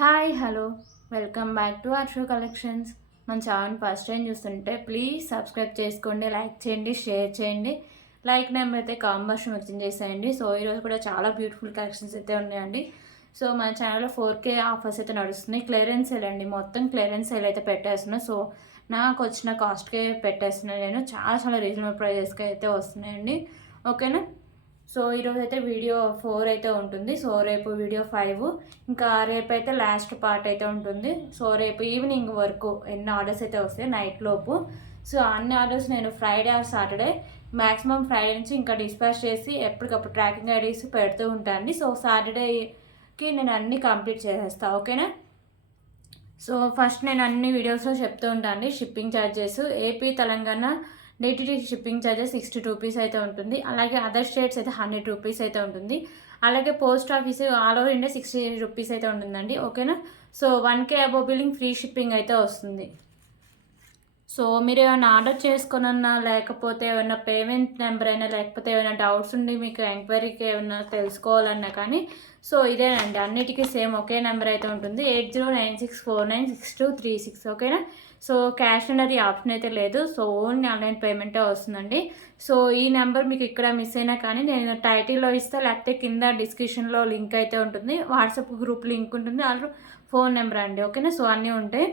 Hi hello welcome back to show collections. మన channel first time చూస్తుంటే please subscribe చేసుకోండి, లైక్ చేయండి, షేర్ చేయండి. లైక్ నెంబర్ అయితే కాంబర్షన్ చేసేయండి. సో ఈరోజు కూడా చాలా బ్యూటిఫుల్ కలెక్షన్స్ అయితే ఉన్నాయండి. సో మన ఛానల్లో 4K ఆఫర్స్ అయితే నడుస్తున్నాయి. క్లియరెన్స్ సేల్ అండి, మొత్తం క్లియరెన్స్ సేల్ అయితే పెట్టేస్తున్నాయి. సో నాకు వచ్చిన కాస్ట్కే పెట్టేస్తున్నాను. నేను చాలా చాలా రీజనబుల్ ప్రైజెస్కి అయితే వస్తున్నాయండి. ఓకేనా. సో ఈరోజు అయితే వీడియో 4 అయితే ఉంటుంది. సో రేపు వీడియో 5, ఇంకా రేపు అయితే లాస్ట్ పార్ట్ అయితే ఉంటుంది. సో రేపు ఈవినింగ్ వరకు ఎన్ని ఆర్డర్స్ అయితే వస్తాయి నైట్ లోపు. సో అన్ని ఆర్డర్స్ నేను Friday or Saturday maximum Friday నుంచి ఇంకా డిస్పాచ్ చేసి ఎప్పటికప్పుడు ట్రాకింగ్ ఐడీస్ పెడుతూ ఉంటానండి. సో సాటర్డేకి నేను అన్నీ కంప్లీట్ చేసేస్తాను. ఓకేనా. సో ఫస్ట్ నేను అన్ని వీడియోస్లో చెప్తూ ఉంటాను shipping charges. AP Telangana DTD shipping charges 60 రూపీస్ అయితే ఉంటుంది. అలాగే అదర్ స్టేట్స్ అయితే 100 రూపీస్ అయితే ఉంటుంది. అలాగే post office all over India 60 రూపీస్ అయితే ఉంటుందండి. ఓకేనా. So 1K above billing free shipping అయితే వస్తుంది. సో మీరు ఏమైనా ఆర్డర్ చేసుకున్నా, లేకపోతే ఏమైనా పేమెంట్ నెంబర్ అయినా, లేకపోతే ఏమైనా డౌట్స్ ఉండి మీకు ఎంక్వైరీకి ఏమైనా తెలుసుకోవాలన్నా కానీ సో ఇదేనండి, అన్నిటికీ సేమ్ ఒకే నెంబర్ అయితే ఉంటుంది. 8096496236. ఓకేనా. So cash on delivery option అయితే లేదు. సో ఓన్లీ ఆన్లైన్ పేమెంటే వస్తుందండి. సో ఈ నెంబర్ మీకు ఇక్కడ మిస్ అయినా కానీ నేను టైటిల్లో ఇస్తా, లేకపోతే కింద డిస్క్రిప్షన్లో లింక్ అయితే ఉంటుంది. వాట్సాప్ గ్రూప్ లింక్ ఉంటుంది, అలాగే ఫోన్ నెంబర్ అండి. ఓకేనా. సో అన్నీ ఉంటాయి.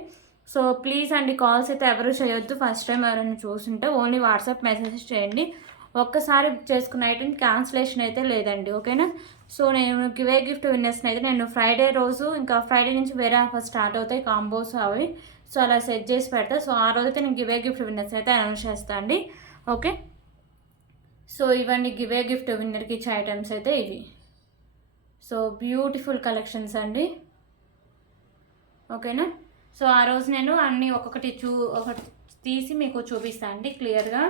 సో ప్లీజ్ అండి, కాల్స్ అయితే ఎవరు చేయొద్దు. ఫస్ట్ టైం ఎవరైనా చూస్తుంటే ఓన్లీ వాట్సాప్ మెసేజెస్ చేయండి. ఒక్కసారి బుక్ చేసుకున్న ఐటమ్ క్యాన్సిలేషన్ అయితే లేదండి. ఓకేనా. సో నేను గివే గిఫ్ట్ విన్నర్స్ని అయితే నేను ఫ్రైడే రోజు, ఇంకా ఫ్రైడే నుంచి వేరే ఆఫర్ స్టార్ట్ అవుతాయి, కాంబోస్ అవి. సో అలా సెట్ చేసి పెడతా. సో ఆ రోజైతే నేను గివే గిఫ్ట్ విన్నర్స్ అయితే అనౌన్స్ చేస్తాను అండి. ఓకే. సో ఇవన్నీ గివే గిఫ్ట్ విన్నర్కి ఇచ్చే ఐటమ్స్ అయితే ఇవి. సో బ్యూటిఫుల్ కలెక్షన్స్ అండి. ఓకేనా. సో ఆ రోజు నేను అన్నీ ఒకటి తీసి మీకు చూపిస్తాను అండి క్లియర్గా.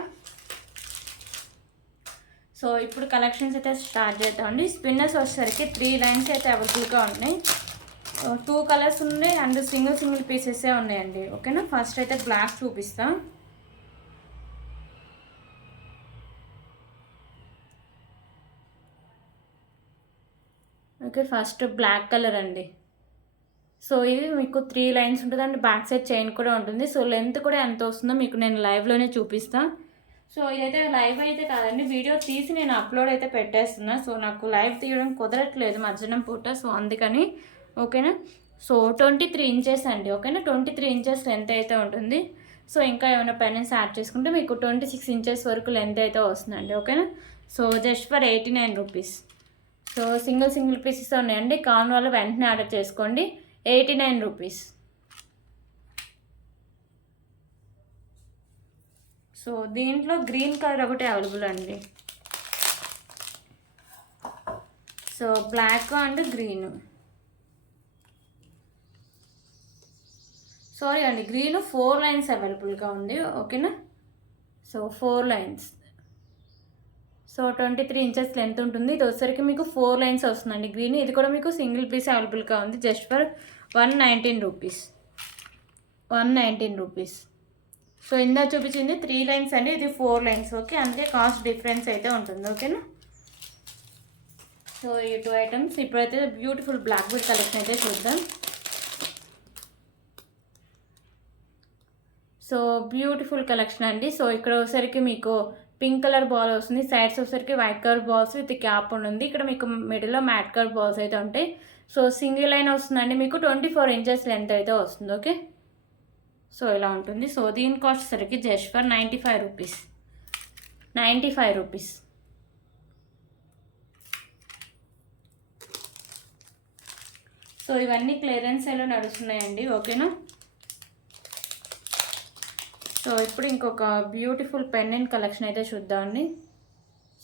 సో ఇప్పుడు కలెక్షన్స్ అయితే స్టార్ట్ చేద్దామండి. స్పిన్నర్స్ వచ్చేసరికి 3 లైన్స్ అయితే అవైలబుల్గా ఉన్నాయి. 2 కలర్స్ ఉన్నాయి అండ్ సింగిల్ పీసెసే ఉన్నాయండి. ఓకేనా. ఫస్ట్ అయితే బ్లాక్ చూపిస్తాం. ఓకే, ఫస్ట్ బ్లాక్ కలర్ అండి. సో ఇది మీకు 3 లైన్స్ ఉంటుంది అండ్ బ్యాక్ సైడ్ చైన్ కూడా ఉంటుంది. సో లెంత్ కూడా ఎంత వస్తుందో మీకు నేను లైవ్లోనే చూపిస్తాను. సో ఇదైతే లైవ్ అయితే కాదండి, వీడియో తీసి నేను అప్లోడ్ అయితే పెట్టేస్తున్నా. సో నాకు లైవ్ తీయడం కుదరట్లేదు మధ్యాహ్నం పూట, సో అందుకని. ఓకేనా. సో 23 ఇంచెస్ అండి. ఓకేనా. 23 ఇంచెస్ లెంత్ అయితే ఉంటుంది. సో ఇంకా ఏమైనా పెన్స్ యాడ్ చేసుకుంటే మీకు 26 ఇంచెస్ వరకు లెంత్ అయితే వస్తుందండి. ఓకేనా. So just for 89 rupees. So single pieces ఉన్నాయండి. కావాలని వాళ్ళు వెంటనే ఆర్డర్ చేసుకోండి. 89 రూపీస్. సో దీంట్లో గ్రీన్ కలర్ ఒకటి అవైలబుల్ అండి. So black and green, sorry అండి, గ్రీన్ 4 లైన్స్ అవైలబుల్గా ఉంది. ఓకేనా. So 4 lines. So 23 inches length ఉంటుంది. ఇది వచ్చేసరికి మీకు 4 లైన్స్ వస్తుందండి గ్రీన్. ఇది కూడా మీకు సింగిల్ పీస్ అవైలబుల్గా ఉంది. జస్ట్ ఫర్ 119 రూపీస్. 119 రూపీస్. సో ఇందా చూపించింది 3 లైన్స్ అండి, ఇది 4 లైన్స్. ఓకే, అందుకే కాస్ట్ డిఫరెన్స్ అయితే ఉంటుంది. ఓకేనా. సో ఈ 2 ఐటమ్స్. ఇప్పుడైతే బ్యూటిఫుల్ బ్లాక్ బీడ్ కలెక్షన్ అయితే చూద్దాం. సో బ్యూటిఫుల్ కలెక్షన్ అండి. సో ఇక్కడ వచ్చేసరికి మీకు పింక్ కలర్ బాల్ వస్తుంది, సైడ్స్ వచ్చేసరికి white colour balls with cap ఉంటుంది. ఇక్కడ మీకు మిడిల్లో మ్యాట్ కలర్ బాల్స్ అయితే ఉంటాయి. సో సింగిల్ లైన్ వస్తుందండి, మీకు 24 ఇంచెస్ లెంత్ అయితే వస్తుంది. ఓకే. సో ఇలా ఉంటుంది. సో దీని కాస్ట్ సరికి జస్ట్ ఫర్ 95 రూపీస్. 95 రూపీస్. సో ఇవన్నీ క్లియరెన్స్ సేల్లో నడుస్తున్నాయండి. ఓకేనా. సో ఇప్పుడు ఇంకొక బ్యూటిఫుల్ పెండెంట్ కలెక్షన్ అయితే చూద్దామండి.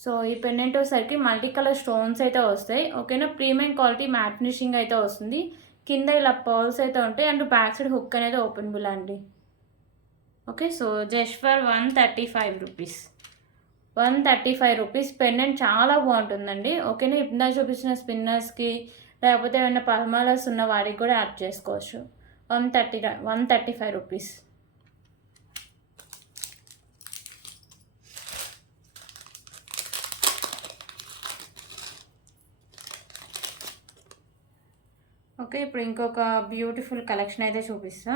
సో ఈ పెండెంట్ వచ్చేసరికి మల్టీ కలర్ స్టోన్స్ అయితే వస్తాయి. ఓకేనా. ప్రీమియం క్వాలిటీ మ్యాట్ ఫినిషింగ్ అయితే వస్తుంది. కింద ఇలా పర్ల్స్ అయితే ఉంటాయి అండ్ బ్యాక్ సైడ్ హుక్ అనేది ఓపెనబుల్ అండి. ఓకే. సో జస్ట్ ఫర్ 135 రూపీస్. 135 రూపీస్. పెండెంట్ చాలా బాగుంటుందండి. ఓకేనా. ఇందా చూపించిన స్పిన్నర్స్కి, లేకపోతే ఏమైనా పల్మాలర్స్ ఉన్న వాడికి కూడా యాడ్ చేసుకోవచ్చు. 135 రూపీస్. ఓకే, ఇప్పుడు ఇంకొక బ్యూటిఫుల్ కలెక్షన్ అయితే చూపిస్తా.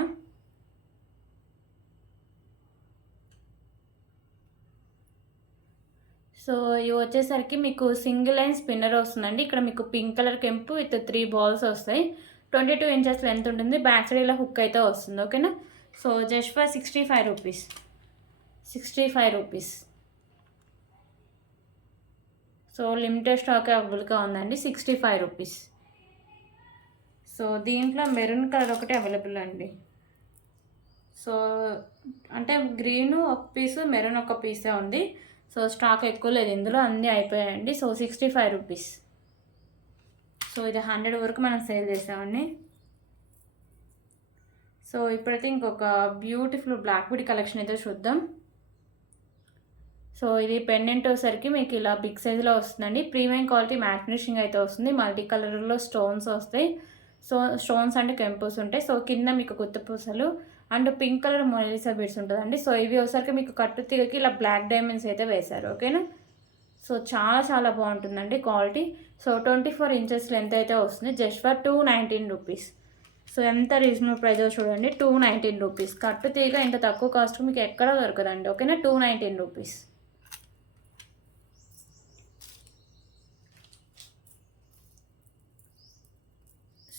సో ఇవి వచ్చేసరికి మీకు సింగిల్ లైన్ స్పిన్నర్ వస్తుందండి. ఇక్కడ మీకు పింక్ కలర్ కెంపు విత్ 3 బాల్స్ వస్తాయి. 22 ఇంచెస్ లెంత్ ఉంటుంది. బ్యాక్ సైడ్ ఇలా హుక్ అయితే వస్తుంది. ఓకేనా. సో జస్ట్ ఫర్ 65 రూపీస్. 65 రూపీస్. సో లిమిటెడ్ స్టాక్ అవైలబుల్గా ఉందండి. 65 రూపీస్. సో దీంట్లో మెరూన్ కలర్ ఒకటి అవైలబుల్ అండి. సో అంటే గ్రీన్ ఒక పీసు, మెరూన్ ఒక పీసే ఉంది. సో స్టాక్ ఎక్కువ లేదు ఇందులో, అన్నీ అయిపోయాయండి. సో 65 రూపీస్. సో ఇది 100 వరకు మనం సేల్ చేసామండి. సో ఇప్పుడైతే ఇంకొక బ్యూటిఫుల్ బ్లాక్ బీడ్ కలెక్షన్ అయితే చూద్దాం. సో ఇది పెండెంట్ వచ్చేసరికి మీకు ఇలా బిగ్ సైజులో వస్తుందండి. ప్రీమియం క్వాలిటీ మ్యాట్ ఫినిషింగ్ అయితే వస్తుంది. మల్టీ కలర్లో స్టోన్స్ వస్తాయి. సో స్టోన్స్ అంటే కెంపుస్ ఉంటాయి. సో కింద మీకు గుత్త పూసలు and pink colour Mona Lisa beads ఉంటుందండి. సో ఇవి వచ్చేసరికి మీకు కట్టు తీగకి ఇలా బ్లాక్ డైమండ్స్ అయితే వేశారు. ఓకేనా. సో చాలా చాలా బాగుంటుందండి క్వాలిటీ. సో 24 ఇంచెస్ లెంత్ అయితే వస్తుంది. Just for 219 rupees. సో ఎంత రీజనబుల్ ప్రైస్ చూడండి. 219 రూపీస్. కట్టు తీగ ఇంత తక్కువ కాస్ట్ మీకు ఎక్కడ దొరకదండి. ఓకేనా. 219 రూపీస్.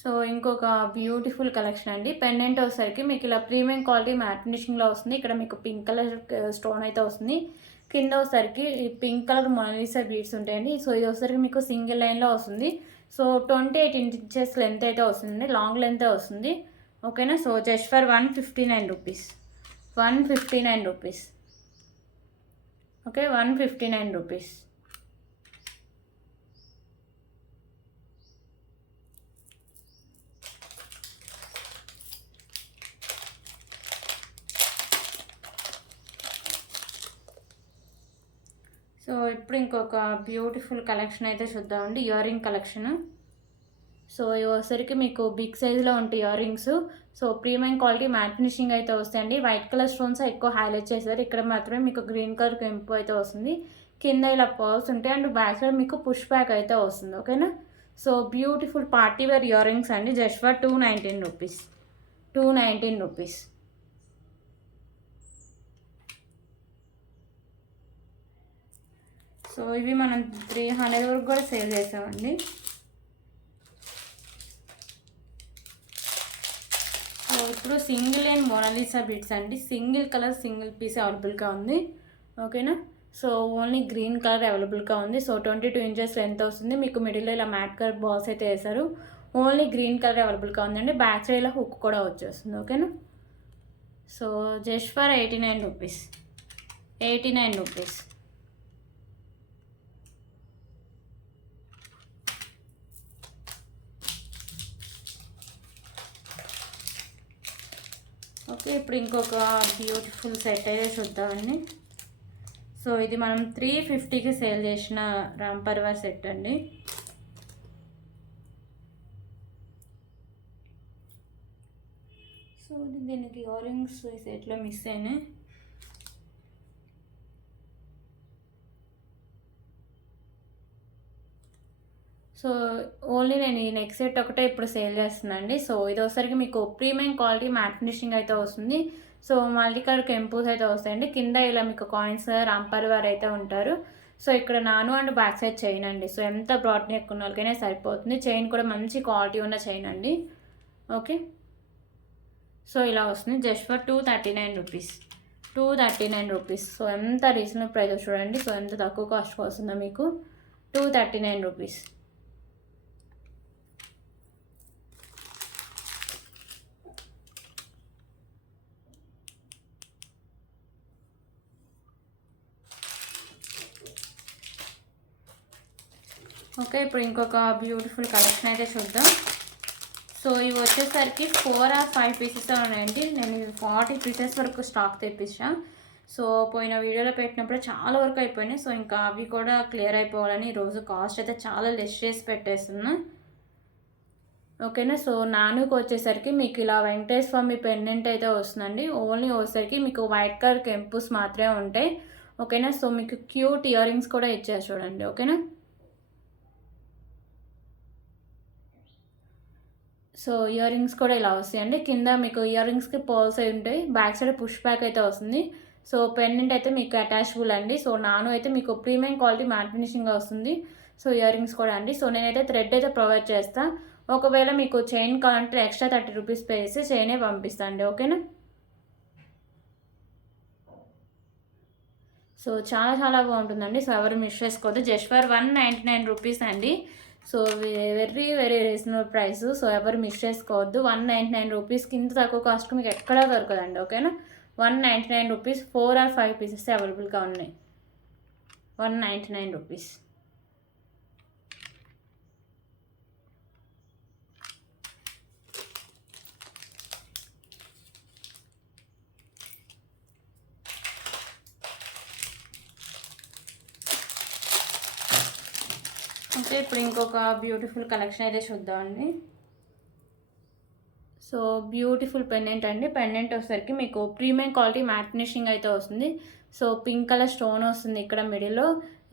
సో ఇంకొక బ్యూటిఫుల్ కలెక్షన్ అండి. పెండెంట్ వచ్చేసరికి మీకు ఇలా ప్రీమియం క్వాలిటీ మ్యాట్ ఫినిషింగ్లో వస్తుంది. ఇక్కడ మీకు పింక్ కలర్ స్టోన్ అయితే వస్తుంది. కింద వచ్చేసరికి పింక్ కలర్ మొనాలిసా బీడ్స్ ఉంటాయండి. సో ఇది వచ్చేసరికి మీకు సింగిల్ లైన్లో వస్తుంది. సో 28 ఇంచెస్ లెంత్ అయితే వస్తుంది. లాంగ్ లెంత్ వస్తుంది. ఓకేనా. సో జస్ట్ ఫర్ 159 రూపీస్. 159 రూపీస్. Okay, 159 rupees. సో ఇప్పుడు ఇంకొక బ్యూటిఫుల్ కలెక్షన్ అయితే చూద్దామండి. Ear ring collection. సో ఇవి వచ్చేసరికి మీకు బిగ్ సైజులో ఉంటాయి ear rings. So premium quality matte finishing అయితే వస్తాయండి. వైట్ కలర్ స్టోన్స్ ఎక్కువ హైలైట్ చేశారు. ఇక్కడ మాత్రమే మీకు గ్రీన్ కలర్ కెంపు అయితే వస్తుంది. కింద ఇలా పర్ల్స్ ఉంటాయి అండ్ బ్యాక్ సైడ్ మీకు పుష్ బ్యాక్ అయితే వస్తుంది. ఓకేనా. So beautiful party wear ear rings అండి. Just for 219 rupees. 219 rupees. So ఇవి మనం 300 వరకు కూడా సేల్ చేసామండి. సో ఇప్పుడు సింగిల్ లైన్ మొనాలిసా బీడ్స్ అండి. సింగిల్ కలర్ సింగిల్ పీస్ అవైలబుల్గా ఉంది. ఓకేనా. సో ఓన్లీ గ్రీన్ కలర్ అవైలబుల్గా ఉంది. సో 22 ఇంచెస్ లెంత్ వస్తుంది. మీకు మిడిల్లో ఇలా మ్యాట్ కలర్ బాల్స్ అయితే వేశారు. ఓన్లీ గ్రీన్ కలర్ అవైలబుల్గా ఉందండి. బ్యాక్ సైడ్ ఇలా హుక్ కూడా వచ్చేస్తుంది. ఓకేనా. సో జస్ట్ ఫర్ 89 రూపీస్. 89 రూపీస్. ఓకే, ఇప్పుడు ఇంకొక బ్యూటిఫుల్ సెట్ అయితే చూద్దామండి. సో ఇది మనం 350కి సేల్ చేసిన రామ్ పరివార్ సెట్ అండి. సో దీనికి ఇయర్ రింగ్స్ ఈ సెట్లో మిస్ అయినాయి. సో ఓన్లీ నేను ఈ నెక్ సెట్ ఒకటే ఇప్పుడు సేల్ చేస్తున్నానండి. సో ఇది వచ్చేసరికి మీకు ప్రీమియం క్వాలిటీ మ్యాట్ ఫినిషింగ్ అయితే వస్తుంది. సో మల్టీ కలర్ కెంపుస్ అయితే వస్తాయండి. కింద ఇలా మీకు కాయిన్స్ రామ్ పరివార్ అయితే ఉంటారు. సో ఇక్కడ నాను అండ్ బ్యాక్ సైడ్ చైన్ అండి. సో ఎంత బ్రాడ్ నెక్ ఉన్న వాళ్ళకైనా సరిపోతుంది. చైన్ కూడా మంచి క్వాలిటీ ఉన్న చైన్ అండి. ఓకే. సో ఇలా వస్తుంది. జస్ట్ ఫర్ 239 రూపీస్. 239 రూపీస్. సో ఎంత రీజనబుల్ ప్రైస్ చూడండి. సో ఎంత తక్కువ కాస్ట్ వస్తుందో మీకు. 239 రూపీస్. ఓకే, ఇప్పుడు ఇంకొక బ్యూటిఫుల్ కలెక్షన్ అయితే చూద్దాం. సో ఇవి వచ్చేసరికి 4 or 5 పీసెస్ ఉన్నాయండి. నేను 40 పీసెస్ వరకు స్టాక్ తెప్పించా. సో పోయిన వీడియోలో పెట్టినప్పుడు చాలా వరకు అయిపోయినాయి. సో ఇంకా అవి కూడా క్లియర్ అయిపోవాలని ఈరోజు కాస్ట్ అయితే చాలా లెస్ చేసి పెట్టేస్తున్నా. ఓకేనా. సో నానుకు వచ్చేసరికి మీకు ఇలా వెంకటేశ్వర స్వామి పెండెంట్ అయితే వస్తుందండి. ఓన్లీ వచ్చేసరికి మీకు వైట్ కలర్ కెంపుస్ మాత్రమే ఉంటాయి. ఓకేనా. సో మీకు క్యూట్ ఇయర్ రింగ్స్ కూడా ఇచ్చారు చూడండి. ఓకేనా. సో ఇయర్ రింగ్స్ కూడా ఇలా వస్తాయండి. కింద మీకు ఇయర్ రింగ్స్కి పర్ల్స్ అయి ఉంటాయి. బ్యాక్ సైడ్ పుష్ బ్యాక్ అయితే వస్తుంది. సో పెండెంట్ అయితే మీకు అటాచబుల్ అండి. సో నాను అయితే మీకు ప్రీమియం క్వాలిటీ మ్యాట్ ఫినిషింగ్గా వస్తుంది. సో ఇయర్ రింగ్స్ కూడా అండి. సో నేనైతే థ్రెడ్ అయితే ప్రొవైడ్ చేస్తాను. ఒకవేళ మీకు చైన్ కావాలంటే ఎక్స్ట్రా 30 రూపీస్ పే చేసి చైనే పంపిస్తాను అండి. ఓకేనా? సో చాలా చాలా బాగుంటుందండి. సో ఎవరు మిస్ చేసుకోవద్దు. జస్ట్ ఫర్ 199 రూపీస్ అండి. So very very reasonable price. So ఎవరు మిస్ చేసుకోవద్దు. 199 రూపీస్కి ఇంత తక్కువ కాస్ట్కి మీకు ఎక్కడా దొరకదండి. ఓకేనా? 199 రూపీస్ 4 or 5 పీసెస్ అవైలబుల్గా ఉన్నాయి. 199 రూపీస్. ఓకే, ఇప్పుడు ఇంకొక బ్యూటిఫుల్ కలెక్షన్ అయితే చూద్దామండి. సో బ్యూటిఫుల్ పెండెంట్ అండి. పెండెంట్ వచ్చేసరికి మీకు ప్రీమియం క్వాలిటీ మ్యాట్ ఫినిషింగ్ అయితే వస్తుంది. సో పింక్ కలర్ స్టోన్ వస్తుంది ఇక్కడ మిడిల్లో.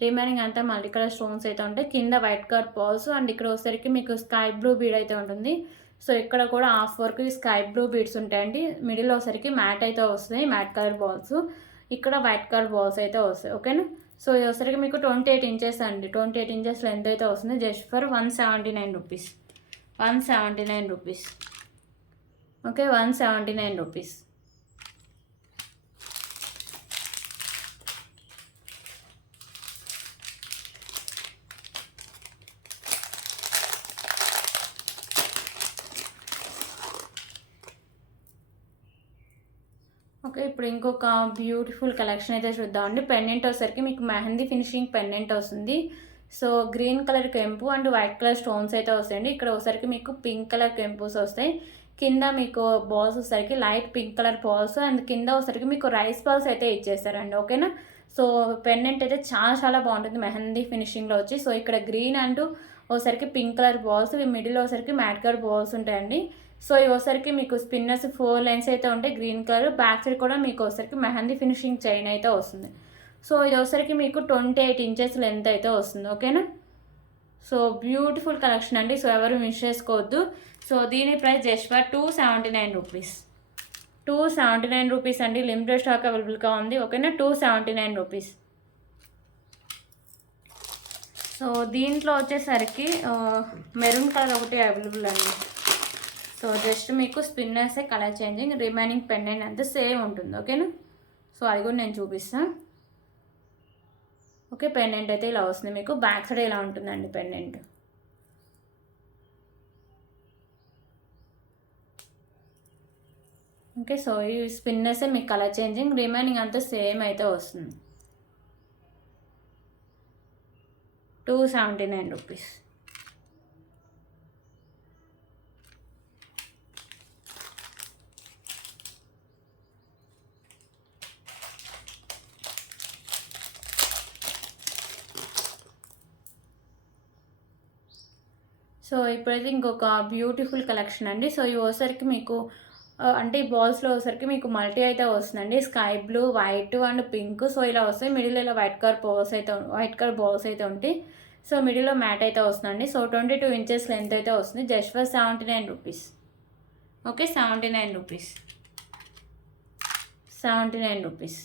రిమైనింగ్ అంతా మల్టీ కలర్ స్టోన్స్ అయితే ఉంటాయి. కింద వైట్ కలర్ పర్ల్స్ అండ్ ఇక్కడ వచ్చేసరికి మీకు స్కై బ్లూ బీడ్ అయితే ఉంటుంది. సో ఇక్కడ కూడా హాఫ్ వరకు స్కై బ్లూ బీడ్స్ ఉంటాయండి. మిడిల్లో వచ్చేసరికి మ్యాట్ అయితే వస్తుంది, మ్యాట్ కలర్ బాల్స్. ఇక్కడ వైట్ కలర్ బాల్స్ అయితే వస్తాయి. ఓకేనా? సో ఇది వచ్చేసరికి మీకు 28 ఇంచెస్ అండి. 28 ఇంచెస్ లెంత్ అయితే వస్తుంది. Just for 179 rupees. 179 rupees. Okay, 179 rupees. Okay, ఇప్పుడు ఇంకొక బ్యూటిఫుల్ కలెక్షన్ అయితే చూద్దామండి. పెండెంట్ వచ్చేసరికి మీకు మెహందీ ఫినిషింగ్ పెండెంట్ వస్తుంది. సో గ్రీన్ కలర్ కెంపు అండ్ వైట్ కలర్ స్టోన్స్ అయితే వస్తాయండి. ఇక్కడ వచ్చేసరికి మీకు పింక్ కలర్ కెంపుస్ వస్తాయి. కింద మీకు బాల్స్ వచ్చేసరికి light pink colour balls and కింద వచ్చేసరికి మీకు రైస్ బాల్స్ అయితే ఇచ్చేస్తారండి. ఓకేనా? సో పెండెంట్ అయితే చాలా చాలా బాగుంటుంది మెహందీ ఫినిషింగ్లో వచ్చి. సో ఇక్కడ గ్రీన్ అండ్ ఒకసారికి పింక్ కలర్ బాల్స్, ఇవి మిడిల్ వచ్చేసరికి మ్యాట్ కలర్ బాల్స్ ఉంటాయండి. సో ఇవి వచ్చేసరికి మీకు స్పిన్నర్స్ 4 లైన్స్ అయితే ఉంటాయి గ్రీన్ కలర్. బ్యాక్ సైడ్ కూడా మీకు వచ్చేసరికి మెహందీ ఫినిషింగ్ చైన్ అయితే వస్తుంది. సో ఇది వచ్చేసరికి మీకు 28 ఇంచెస్ లెంత్ అయితే వస్తుంది. ఓకేనా? సో బ్యూటిఫుల్ కలెక్షన్ అండి. సో ఎవరు మిస్ చేసుకోవద్దు. సో దీని ప్రైస్ జస్ట్ ఫర్ 279 రూపీస్. 279 రూపీస్ అండి. లిమిటెడ్ స్టాక్ అవైలబుల్గా ఉంది. ఓకేనా? 279 రూపీస్. సో దీంట్లో వచ్చేసరికి మెరూన్ కలర్ ఒకటి అవైలబుల్ అండి. సో జస్ట్ మీకు స్పిన్నర్సే కలర్ చేంజింగ్, రిమైనింగ్ పెండెంట్ అంతా సేమ్ ఉంటుంది. ఓకేనా? సో అది కూడా నేను చూపిస్తాను. ఓకే, పెండెంట్ అయితే ఇలా వస్తుంది. మీకు బ్యాక్ సైడ్ ఇలా ఉంటుందండి పెండెంట్. ఓకే, సో ఈ స్పిన్నర్సే మీకు కలర్ చేంజింగ్, రిమైనింగ్ అంతా సేమ్ అయితే వస్తుంది. 279 రూపీస్. సో ఇప్పుడైతే ఇంకొక బ్యూటిఫుల్ కలెక్షన్ అండి. సో ఇవి వచ్చేసరికి మీకు అంటే ఈ బాల్స్లో వచ్చేసరికి మీకు మల్టీ అయితే వస్తుందండి. Sky blue, white and pink. So ఇలా వస్తాయి. మిడిల్ ఇలా వైట్ కలర్ బాల్స్ అయితే ఉంటాయి. సో మిడిల్లో మ్యాట్ అయితే వస్తుందండి. సో 22 ఇంచెస్ లెంత్ అయితే వస్తుంది. Just for 79 rupees. ఓకే, 79 రూపీస్. 79 రూపీస్.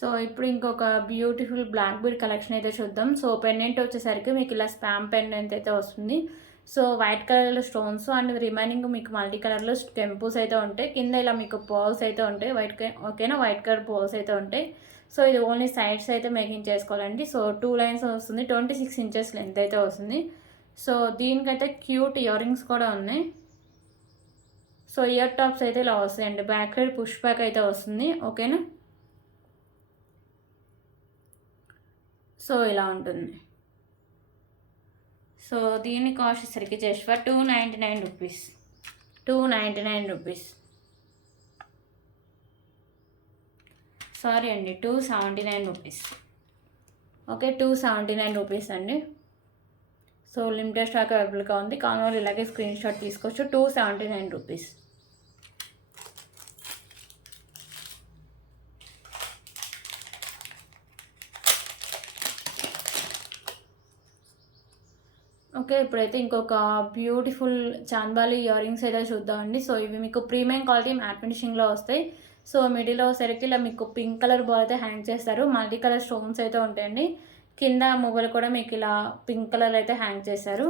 సో ఇప్పుడు ఇంకొక బ్యూటిఫుల్ బ్లాక్ బీడ్ కలెక్షన్ అయితే చూద్దాం. సో పెండెంట్ వచ్చేసరికి మీకు ఇలా స్పామ్ పెండెంట్ అయితే వస్తుంది. సో వైట్ కలర్లో స్టోన్స్ అండ్ రిమైనింగ్ మీకు మల్టీ కలర్లో టెంపుల్స్ అయితే ఉంటాయి. కింద ఇలా మీకు బాల్స్ అయితే ఉంటాయి. ఓకేనా? వైట్ కలర్ బాల్స్ అయితే ఉంటాయి. సో ఇది ఓన్లీ సైడ్స్ అయితే మేకింగ్ చేసుకోవాలండి. సో 2 లైన్స్ వస్తుంది. 26 ఇంచెస్ లెంత్ అయితే వస్తుంది. సో దీనికైతే క్యూట్ ఇయర్ రింగ్స్ కూడా ఉన్నాయి. సో ఇయర్ టాప్స్ అయితే ఇలా వస్తాయండి. బ్యాక్ సైడ్ పుష్ బ్యాక్ అయితే వస్తుంది. ఓకేనా? సో ఇలా ఉంటుంది. సో దీని కాస్ట్ వచ్చేసరికి just for 299 rupees. 299 rupees. Sorry అండి, 279 రూపీస్. ఓకే, 279 రూపీస్ అండి. సో లిమిటెడ్ స్టాక్ అవైలబుల్గా ఉంది, కాని వాళ్ళు ఇలాగే స్క్రీన్ షాట్ తీసుకోవచ్చు. 279 రూపీస్. ఓకే, ఇప్పుడైతే ఇంకొక బ్యూటిఫుల్ చాంబాలి ఇయర్ రింగ్స్ అయితే చూద్దామండి. సో ఇవి మీకు ప్రీమియం క్వాలిటీ మ్యాట్ ఫినిషింగ్లో వస్తాయి. సో మిడిల్లో సరికి ఇలా మీకు పింక్ కలర్ బాల్ అయితే హ్యాంగ్ చేస్తారు. మల్టీ కలర్ స్టోన్స్ అయితే ఉంటాయండి. కింద మువ్వలు కూడా మీకు ఇలా పింక్ కలర్ అయితే హ్యాంగ్ చేశారు.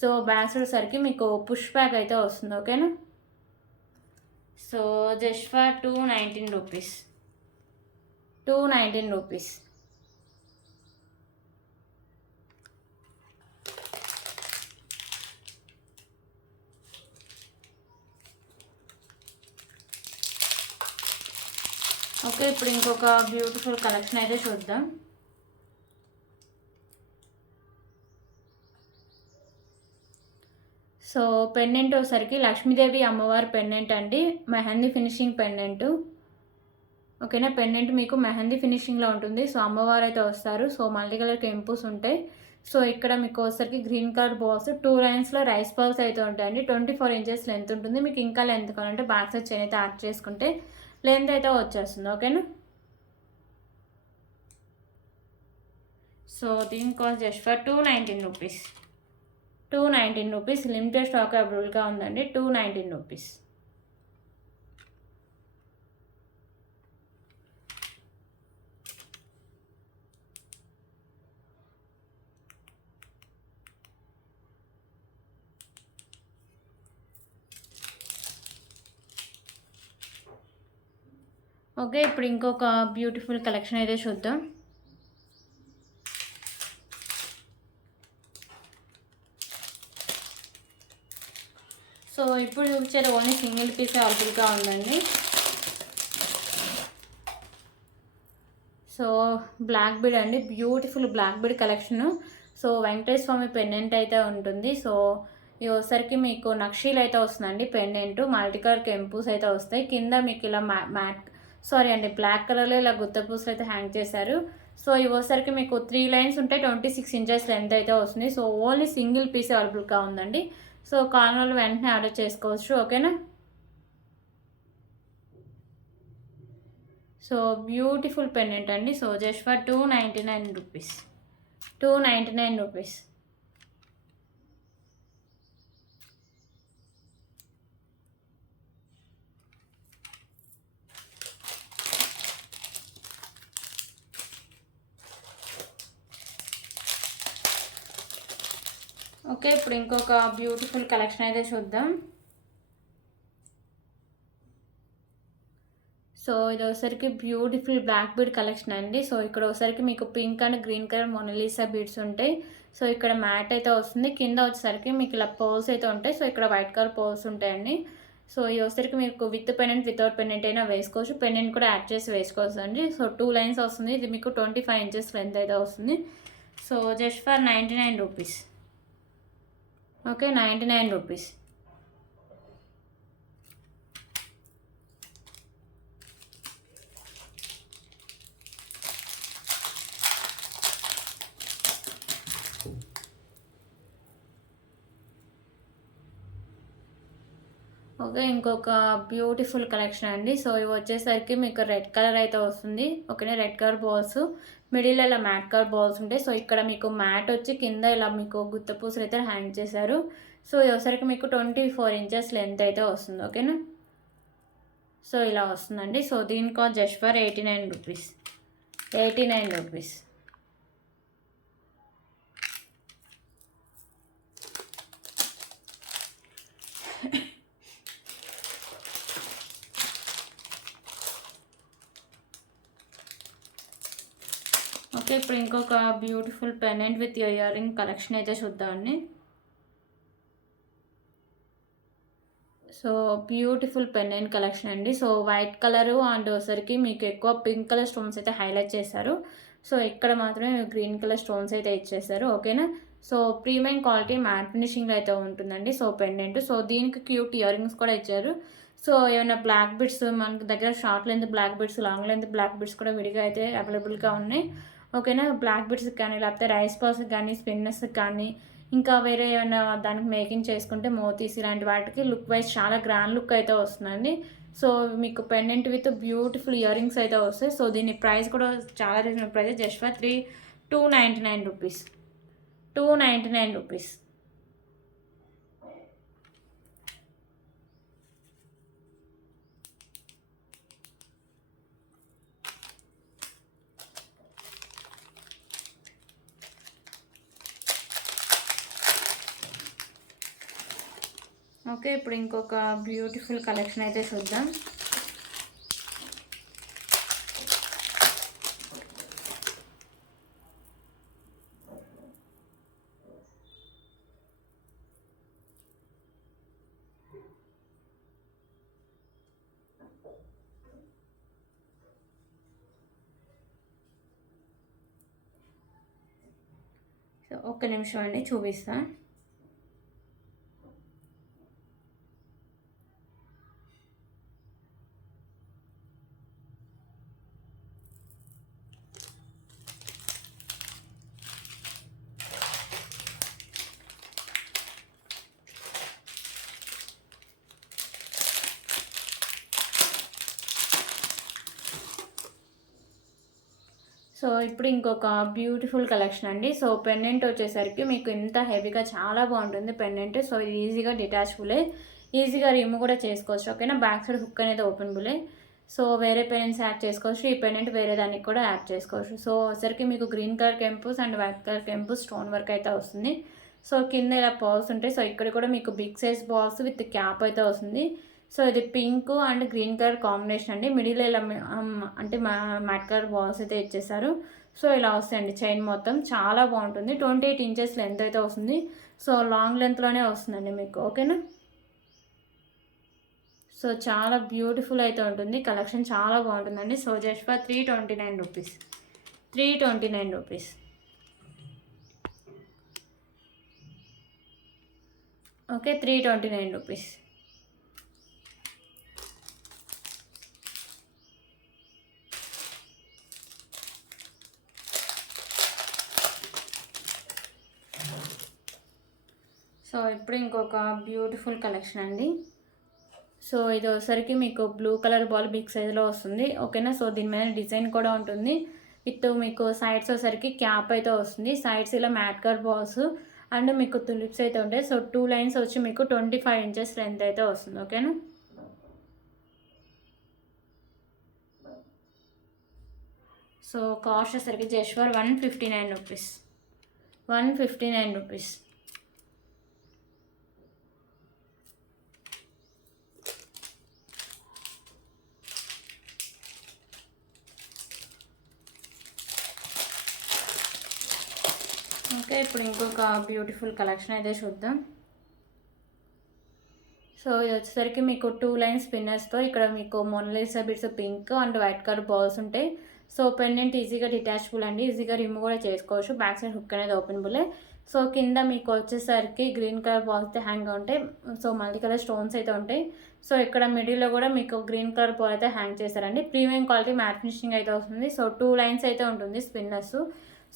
సో బ్యాక్ సైడ్ సరికి మీకు పుష్ బ్యాక్ అయితే వస్తుంది. ఓకేనా. So just for 219 rupees. 219 rupees. Okay, ఇప్పుడు ఇంకొక బ్యూటిఫుల్ కలెక్షన్ అయితే చూద్దాం. సో పెండెంట్ వచ్చేసరికి లక్ష్మీదేవి అమ్మవారి పెండెంట్ అండి, మెహందీ ఫినిషింగ్ పెండెంట్. ఓకేనా. పెండెంట్ మీకు మెహందీ ఫినిషింగ్లో ఉంటుంది. సో అమ్మవారు అయితే వస్తారు. సో మల్టీ కలర్ కెంపుస్ ఉంటాయి. సో ఇక్కడ మీకు వచ్చేసరికి గ్రీన్ కలర్ బాల్స్ 2 లైన్స్లో రైస్ బాల్స్ అయితే ఉంటాయండి. 24 ఇంచెస్ లెంత్ ఉంటుంది. మీకు ఇంకా లెంత్ కావాలంటే బ్యాక్ సైడ్ చైన్ అయితే యాడ్ చేసుకుంటే లెంత్ అయితే వచ్చేస్తుంది. ఓకేనా. సో దీని cost just for 219 rupees. 219 rupees. Limited stock అవైలబుల్గా ఉందండి. 219 రూపీస్. ఓకే, ఇప్పుడు ఇంకొక బ్యూటిఫుల్ కలెక్షన్ అయితే చూద్దాం. సో ఇప్పుడు చూపించేది ఓన్లీ సింగిల్ పీస్ అవైలబుల్గా ఉందండి. సో బ్లాక్ బీడ్ అండి, beautiful black bead collection. So Venkateshwara స్వామి పెండెంట్ అయితే ఉంటుంది. సో ఈ వచ్చరికి మీకు నక్షీలు అయితే వస్తుందండి. పెండెంట్ మల్టీ కలర్ కెంపూస్ అయితే వస్తాయి. కింద మీకు ఇలా బ్లాక్ కలర్లో ఇలా గుత్త పూసలు అయితే హ్యాంగ్ చేశారు. సో ఇవి వచ్చరికి మీకు 3 లైన్స్ ఉంటాయి. 26 ఇంచెస్ లెంత్ అయితే వస్తుంది. సో ఓన్లీ సింగిల్ పీస్ అవైలబుల్గా ఉందండి. సో కారణాలు వెంటనే ఆర్డర్ చేసుకోవచ్చు. ఓకేనా. సో బ్యూటిఫుల్ పెండెంట్ అండి. So just for 299 rupees. 299 rupees. Okay, ఇప్పుడు ఇంకొక బ్యూటిఫుల్ కలెక్షన్ అయితే చూద్దాం. సో ఇది ఒకసారికి బ్యూటిఫుల్ బ్లాక్ బీడ్ కలెక్షన్ అండి. సో ఇక్కడ ఒకసారికి మీకు pink and green colour Mona Lisa beads ఉంటాయి. సో ఇక్కడ మ్యాట్ అయితే వస్తుంది. కింద వచ్చేసరికి మీకు ఇలా పోల్స్ అయితే ఉంటాయి. సో ఇక్కడ వైట్ కలర్ పోల్స్ ఉంటాయండి. సో ఇది వచ్చేసరికి మీకు విత్ పెండెంట్ వితౌట్ పెండెంట్ అయినా వేసుకోవచ్చు. పెండెంట్ కూడా యాడ్ చేసి వేసుకోవచ్చు అండి. సో 2 లైన్స్ వస్తుంది. ఇది మీకు 25 ఇంచెస్ లెంత్ అయితే వస్తుంది. So just for 99 rupees. Okay, 99 rupees. Okay, ఇంకొక బ్యూటిఫుల్ కలెక్షన్ అండి. సో ఇవి వచ్చేసరికి మీకు రెడ్ కలర్ అయితే వస్తుంది. ఓకేనా. రెడ్ కలర్ బాల్స్ మిడిల్ ఇలా మ్యాట్ కలర్ బాల్స్ ఉంటాయి. సో ఇక్కడ మీకు మ్యాట్ వచ్చి కింద ఇలా మీకు గుత్త పూసలు అయితే హ్యాంగ్ చేశారు. సో ఇది వచ్చేసరికి మీకు 24 ఇంచెస్ లెంత్ అయితే వస్తుంది. ఓకేనా. సో ఇలా వస్తుందండి. సో దీని కాస్ట్ జస్ట్ ఫర్ 89 రూపీస్. 89 రూపీస్. ఓకే, ఇప్పుడు ఇంకొక beautiful pendant with ear ring collection అయితే చూద్దామండి. సో బ్యూటిఫుల్ పెండెంట్ కలెక్షన్ అండి. సో వైట్ కలరు అండ్ వచ్చరికి మీకు ఎక్కువ పింక్ కలర్ స్టోన్స్ అయితే హైలైట్ చేశారు. సో ఇక్కడ మాత్రమే గ్రీన్ కలర్ స్టోన్స్ అయితే ఇచ్చేసారు. ఓకేనా. సో ప్రీమియం క్వాలిటీ మ్యాట్ ఫినిషింగ్లో అయితే ఉంటుందండి. So pendant. సో దీనికి క్యూట్ ఇయర్ రింగ్స్ కూడా ఇచ్చారు. సో ఏమైనా బ్లాక్ బిట్స్ మనకి దగ్గర short length black bits, long length black bits కూడా విడిగా అయితే అవైలబుల్గా ఉన్నాయి. ఓకేనా. బ్లాక్ బిట్స్కి కానీ లేకపోతే రైస్ పర్స్కి కానీ స్పిన్నర్స్కి కానీ ఇంకా వేరే ఏమైనా దానికి మేకింగ్ చేసుకుంటే మోతీస్ ఇలాంటి వాటికి లుక్ వైజ్ చాలా గ్రాండ్ లుక్ అయితే వస్తుందండి. సో మీకు pendant with beautiful ear rings అయితే వస్తాయి. సో దీని ప్రైస్ కూడా చాలా reasonable price, just for 299 rupees. 299 rupees. Okay, ఇప్పుడు ఇంకొక బ్యూటిఫుల్ కలెక్షన్ అయితే చూద్దాం. సో ఒక్క నిమిషం అండి, చూపిస్తాను. సో ఇప్పుడు ఇంకొక బ్యూటిఫుల్ కలెక్షన్ అండి. సో పెండెంట్ వచ్చేసరికి మీకు ఇంత హెవీగా చాలా బాగుంటుంది పెండెంట్. సో ఇది ఈజీగా డిటాచబులే, ఈజీగా రిమూవ్ కూడా చేసుకోవచ్చు. ఓకేనా. బ్యాక్ సైడ్ హుక్ అనేది ఓపెనబులే. సో వేరే పెండెంట్స్ యాడ్ చేసుకోవచ్చు, ఈ పెండెంట్ వేరే దానికి కూడా యాడ్ చేసుకోవచ్చు. సో వచ్చరికి మీకు గ్రీన్ కలర్ కెంపుస్ అండ్ వైట్ కలర్ కెంపుస్ స్టోన్ వర్క్ అయితే వస్తుంది. సో కింద ఇలా బాల్స్ ఉంటాయి. సో ఇక్కడ కూడా మీకు big size balls with cap అయితే వస్తుంది. సో ఇది pink and green colour combination అండి. మిడిల్ ఇలా అంటే మ్యాట్ కలర్ బాల్స్ అయితే ఇచ్చేసారు. సో ఇలా వస్తాయండి చైన్ మొత్తం, చాలా బాగుంటుంది. 28 ఇంచెస్ లెంత్ అయితే వస్తుంది. సో లాంగ్ లెంత్లోనే వస్తుందండి మీకు. ఓకేనా. సో చాలా బ్యూటిఫుల్ అయితే ఉంటుంది, కలెక్షన్ చాలా బాగుంటుందండి. సో జస్ట్ ఫర్ 329 రూపీస్. 329 రూపీస్. Okay, 329 rupees. సో ఇప్పుడు ఇంకొక బ్యూటిఫుల్ కలెక్షన్ అండి. సో ఇది వచ్చేసరికి మీకు బ్లూ కలర్ బాల్ బిగ్ సైజులో వస్తుంది. ఓకేనా. సో దీని మీద డిజైన్ కూడా ఉంటుంది. విత్ మీకు సైడ్స్ వచ్చేసరికి క్యాప్ అయితే వస్తుంది. సైడ్స్ ఇలా మ్యాట్ కలర్ బాల్స్ అండ్ మీకు తులిప్స్ అయితే ఉంటాయి. సో 2 లైన్స్ వచ్చి మీకు 25 ఇంచెస్ లెంత్ అయితే వస్తుంది. ఓకేనా. సో కాస్ట్ వచ్చేసరికి జస్ట్ ఫర్ 159 రూపీస్. 159 రూపీస్. ఓకే, ఇప్పుడు ఇంకొక బ్యూటిఫుల్ కలెక్షన్ అయితే చూద్దాం. సో ఇది వచ్చేసరికి మీకు 2 లైన్ స్పిన్నర్స్తో ఇక్కడ మీకు Mona Lisa bits pink and white colour balls ఉంటాయి. సో పెండెంట్ ఈజీగా డిటాచబుల్ అండి, ఈజీగా రిమూవ్ కూడా చేసుకోవచ్చు. బ్యాక్ సైడ్ హుక్ అనేది ఓపెనబులే. సో కింద మీకు వచ్చేసరికి గ్రీన్ కలర్ బాల్స్ అయితే హ్యాంగ్ ఉంటాయి. సో మల్టీ కలర్ స్టోన్స్ అయితే ఉంటాయి. సో ఇక్కడ మిడిల్లో కూడా మీకు గ్రీన్ కలర్ బాల్ అయితే హ్యాంగ్ చేశారండి. ప్రీమియం క్వాలిటీ మ్యాట్ ఫినిషింగ్ అయితే వస్తుంది. సో 2 లైన్స్ అయితే ఉంటుంది స్పిన్నర్స్.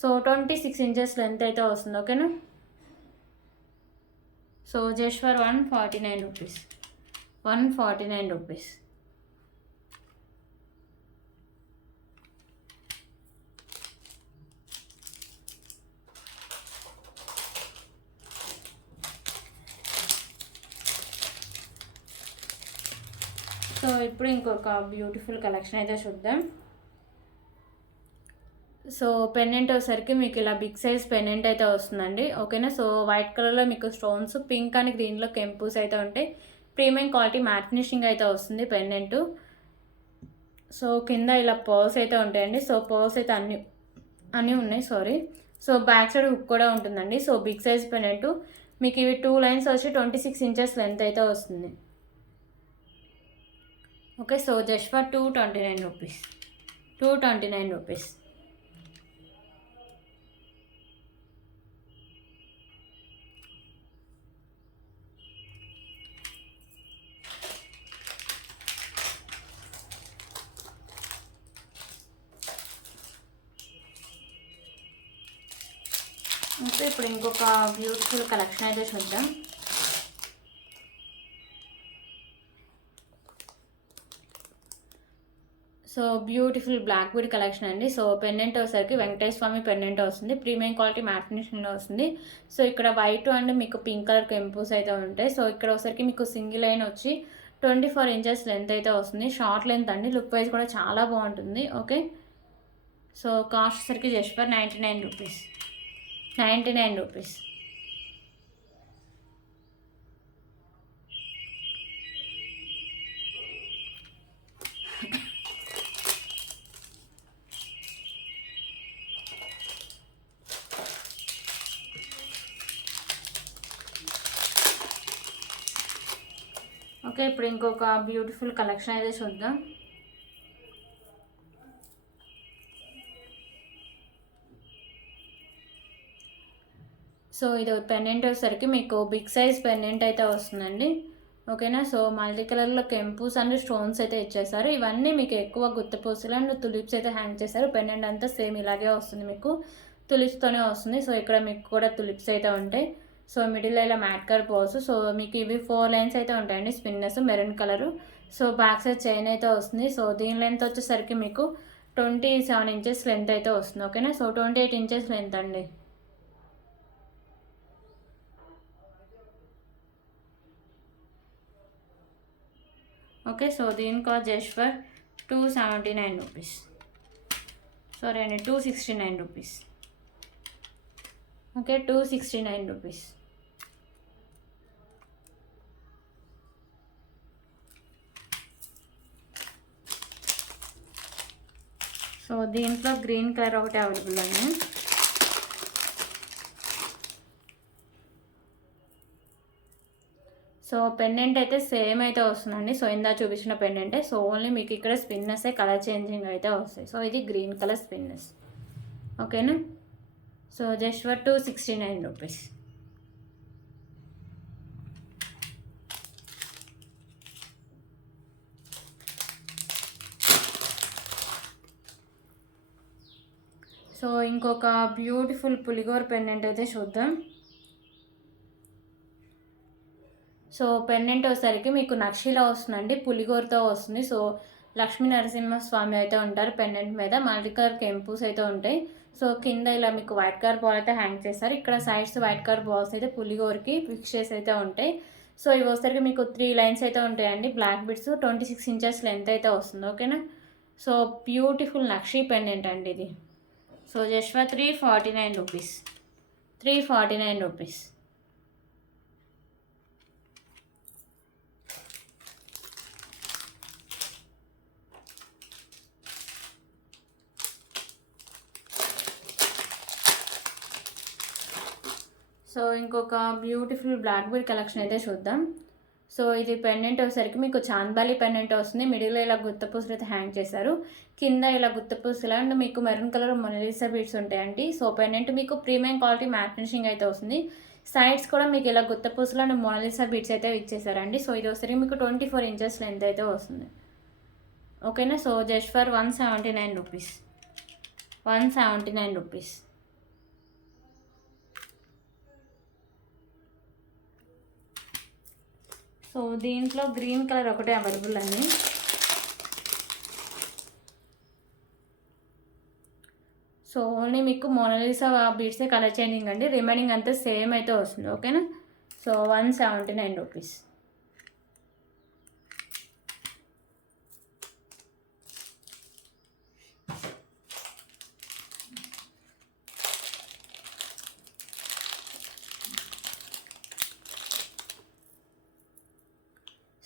సో 26 ఇంచెస్ లెంత్ అయితే వస్తుంది. ఓకేనా. So just for 149 rupees. 149 rupees. So ఇప్పుడు ఇంకొక బ్యూటిఫుల్ కలెక్షన్ అయితే చూద్దాం. సో పెండెంట్ వచ్చేసరికి మీకు ఇలా బిగ్ సైజ్ పెండెంట్ అయితే వస్తుందండి. ఓకేనా. సో వైట్ కలర్లో మీకు స్టోన్స్, పింక్ అండ్ గ్రీన్లో కెంపుస్ అయితే ఉంటాయి. ప్రీమియం క్వాలిటీ మ్యాట్ ఫినిషింగ్ అయితే వస్తుంది పెండెంట్. సో కింద ఇలా పర్ల్స్ అయితే ఉంటాయండి. సో పర్ల్స్ అయితే అన్నీ ఉన్నాయి, sorry. So back side hook కూడా ఉంటుందండి. సో బిగ్ సైజ్ పెండెంట్ మీకు ఇవి 2 లైన్స్ వచ్చి 26 ఇంచెస్ లెంత్ అయితే వస్తుంది. Okay. So just for 229 rupees. 229 rupees. ఇంకా ఇప్పుడు ఇంకొక బ్యూటిఫుల్ కలెక్షన్ అయితే చూద్దాం. So beautiful black bead collection అండి. సో పెండెంట్ వచ్చేసరికి వెంకటేశ్వర స్వామి పెండెంట్ వస్తుంది, ప్రీమియం క్వాలిటీ మ్యాట్ ఫినిషింగ్లో వస్తుంది. సో ఇక్కడ వైట్ అండ్ మీకు పింక్ కలర్ కెంపుస్ అయితే ఉంటాయి. సో ఇక్కడ వచ్చేసరికి మీకు సింగిల్ లైన్ వచ్చి 24 ఇంచెస్ లెంత్ అయితే వస్తుంది, షార్ట్ లెంత్ అండి. లుక్ వైజ్ కూడా చాలా బాగుంటుంది. ఓకే, సో కాస్ట్ వచ్చేసరికి జస్ట్ ఫర్ 99 రూపీస్. 99 రూపీస్. ఓకే, ఇప్పుడు ఇంకొక బ్యూటిఫుల్ కలెక్షన్ అయితే చూద్దాం. సో ఇది పెండెంట్ వచ్చేసరికి మీకు బిగ్ సైజ్ పెండెంట్ అయితే వస్తుందండి. ఓకేనా, సో మల్టీ కలర్లో కెంపుస్ అండ్ స్టోన్స్ అయితే ఇచ్చేసారు. ఇవన్నీ మీకు ఎక్కువ గుత్తపూసలు అండ్ తులిప్స్ అయితే హ్యాంగ్ చేశారు. పెండెంట్ అంతా సేమ్ ఇలాగే వస్తుంది, మీకు తులిప్స్తోనే వస్తుంది. సో ఇక్కడ మీకు కూడా తులిప్స్ అయితే ఉంటాయి. సో మిడిల్ ఇలా మ్యాట్ కలర్ పోల్స్. సో మీకు ఇవి 4 లైన్స్ అయితే ఉంటాయండి, spinners maroon colour. So back side chain అయితే వస్తుంది. సో దీని లెంత్ వచ్చేసరికి మీకు 27 ఇంచెస్ లెంత్ అయితే వస్తుంది. ఓకేనా, సో 28 ఇంచెస్ లెంత్ అండి. ఓకే, సో దీని cost just for 279 rupees. Sorry అండి, 269 రూపీస్. Okay, 269 rupees. సో దీంట్లో గ్రీన్ కలర్ ఒకటి అవైలబుల్ అండి. సో పెండెంట్ అయితే సేమ్ అయితే వస్తుందండి. సో ఇందా చూపించిన పెండెంటే. సో ఓన్లీ మీకు ఇక్కడ స్పిన్నెస్సే కలర్ చేంజింగ్ అయితే వస్తాయి. సో ఇది గ్రీన్ కలర్ స్పిన్నెస్. ఓకేనా, so just for 269 rupees. So ఇంకొక బ్యూటిఫుల్ పులిగోర పెండెంట్ అయితే చూద్దాం. సో పెండెంట్ వచ్చేసరికి మీకు నక్షిలా వస్తుందండి, పులిగోరతో వస్తుంది. సో లక్ష్మీ నరసింహస్వామి అయితే ఉంటారు పెండెంట్ మీద. మల్టీ కలర్ కెంపుస్ అయితే ఉంటాయి. సో కింద ఇలా మీకు వైట్ కలర్ బాల్ అయితే హ్యాంగ్ చేస్తారు. ఇక్కడ సైడ్స్ వైట్ కలర్ బాల్స్ అయితే పులిగోరకి ఫిక్స్ చేసి అయితే ఉంటాయి. సో ఇవి వచ్చేసరికి మీకు 3 లైన్స్ అయితే ఉంటాయండి, బ్లాక్ బిట్స్. 26 ఇంచెస్ లెంత్ అయితే వస్తుంది. ఓకేనా, సో బ్యూటిఫుల్ నక్షి పెండెంట్ అండి ఇది. సో జస్ట్ ఫర్ 349 రూపీస్. 349 రూపీస్. సో ఇంకొక బ్యూటిఫుల్ బ్లాక్ బీడ్ కలెక్షన్ అయితే చూద్దాం. సో ఇది పెండెంట్ వచ్చేసరికి మీకు చాంద్బాలి పెండెంట్ వస్తుంది. మిడిల్లో ఇలా గుత్తపూసలు అయితే హ్యాంగ్ చేశారు. కింద ఇలా గుత్తపూసలు అండ్ మీకు మెరూన్ కలర్ మొనాలిసా బీడ్స్ ఉంటాయండి. సో పెండెంట్ మీకు ప్రీమియం క్వాలిటీ మ్యాట్ ఫినిషింగ్ అయితే వస్తుంది. సైడ్స్ కూడా మీకు ఇలా గుత్తపూసలు అండ్ మొనాలిసా బీడ్స్ అయితే ఇచ్చేసారండి. సో ఇది వచ్చేసరికి మీకు 24 ఇంచెస్ లెంత్ అయితే వస్తుంది. ఓకేనా, so just for 179 rupees. 179 rupees. So దీంట్లో గ్రీన్ కలర్ ఒకటే అవైలబుల్ అండి. సో ఓన్లీ మీకు మోనాలిసా బీడ్సే కలర్ చేంజింగ్ అండి, రిమైనింగ్ అంతా సేమ్ అయితే వస్తుంది. ఓకేనా, సో 179 రూపీస్.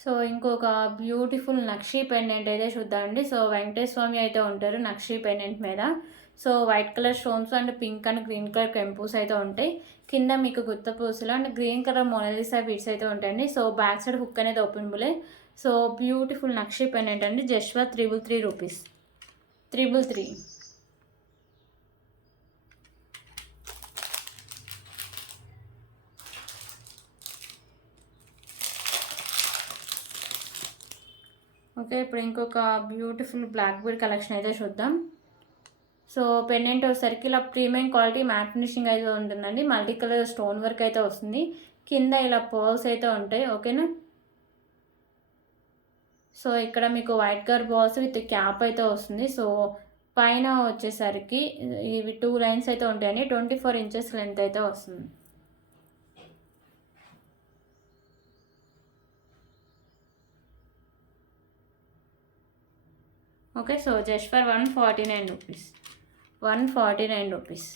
సో ఇంకొక బ్యూటిఫుల్ నక్షి పెండెంట్ అయితే చూద్దామండి. సో వెంకటేశ్వర స్వామి అయితే ఉంటారు నక్షి పెండెంట్ మీద. So white colour stones and pink and green colour కెంపుస్ అయితే ఉంటాయి. కింద మీకు గుత్త పూసలు and green colour Mona Lisa beads అయితే ఉంటాయండి. సో బ్యాక్ సైడ్ హుక్ అనేది ఓపెనబులే. సో బ్యూటిఫుల్ నక్షి పెండెంట్ అండి, జస్ట్ ఫర్ 333 రూపీస్. 333. ఓకే, ఇప్పుడు ఇంకొక బ్యూటిఫుల్ బ్లాక్ బీడ్ కలెక్షన్ అయితే చూద్దాం. సో పెండెంట్ వచ్చేసరికి ఇలా ప్రీమియం క్వాలిటీ మ్యాట్ ఫినిషింగ్ అయితే ఉంటుందండి. మల్టీ కలర్ స్టోన్ వర్క్ అయితే వస్తుంది. కింద ఇలా పర్ల్స్ అయితే ఉంటాయి. ఓకేనా. సో ఇక్కడ మీకు white colour balls with cap అయితే వస్తుంది. సో పైన వచ్చేసరికి ఇవి 2 లైన్స్ అయితే ఉంటాయండి. 24 ఇంచెస్ లెంత్ అయితే వస్తుంది. Okay. So just for 149 rupees. 149 rupees.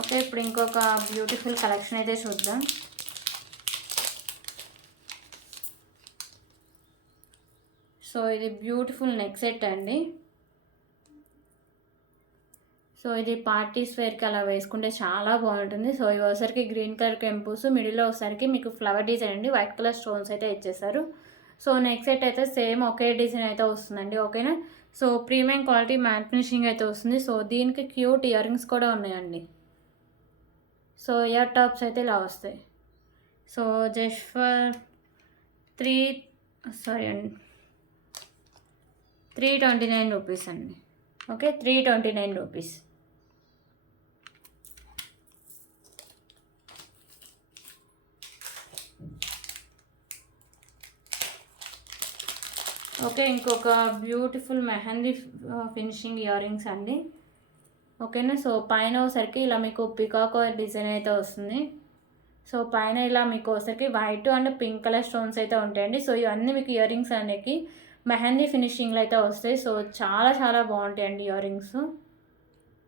Okay. ఇప్పుడు ఇంకొక బ్యూటిఫుల్ కలెక్షన్ అయితే చూద్దాం. సో ఇది బ్యూటిఫుల్ నెక్ సెట్ అండి. సో ఇది పార్టీస్ వేర్కి అలా వేసుకుంటే చాలా బాగుంటుంది. సో ఇవి ఒకసారికి గ్రీన్ కలర్ కెంపుస్, మిడిల్లో ఒకసారికి మీకు ఫ్లవర్ డిజైన్ అండి, వైట్ కలర్ స్టోన్స్ అయితే ఇచ్చేసారు. సో నెక్ సెట్ అయితే సేమ్ ఒకే డిజైన్ అయితే వస్తుందండి. ఓకేనా. So premium quality matte finishing అయితే వస్తుంది. సో దీనికి క్యూట్ ఇయర్ రింగ్స్ కూడా ఉన్నాయండి. సో ఇయర్ టాప్స్ అయితే ఇలా వస్తాయి. సో జస్ట్ ఫర్ 329 రూపీస్ అండి. ఓకే. 329 రూపీస్. ఓకే. ఇంకొక బ్యూటిఫుల్ మెహందీ ఫినిషింగ్ ఇయర్ రింగ్స్ అండి. ఓకేనా. సో పైన ఒకసారికి ఇలా మీకు పికాక్ డిజైన్ అయితే వస్తుంది. సో పైన ఇలా మీకు ఒకసారికి white and pink colour stones అయితే ఉంటాయండి. సో ఇవన్నీ మీకు ఇయర్ రింగ్స్ అనేవి మెహందీ ఫినిషింగ్లో అయితే వస్తాయి. సో చాలా చాలా బాగుంటాయండి ఇయర్ రింగ్స్.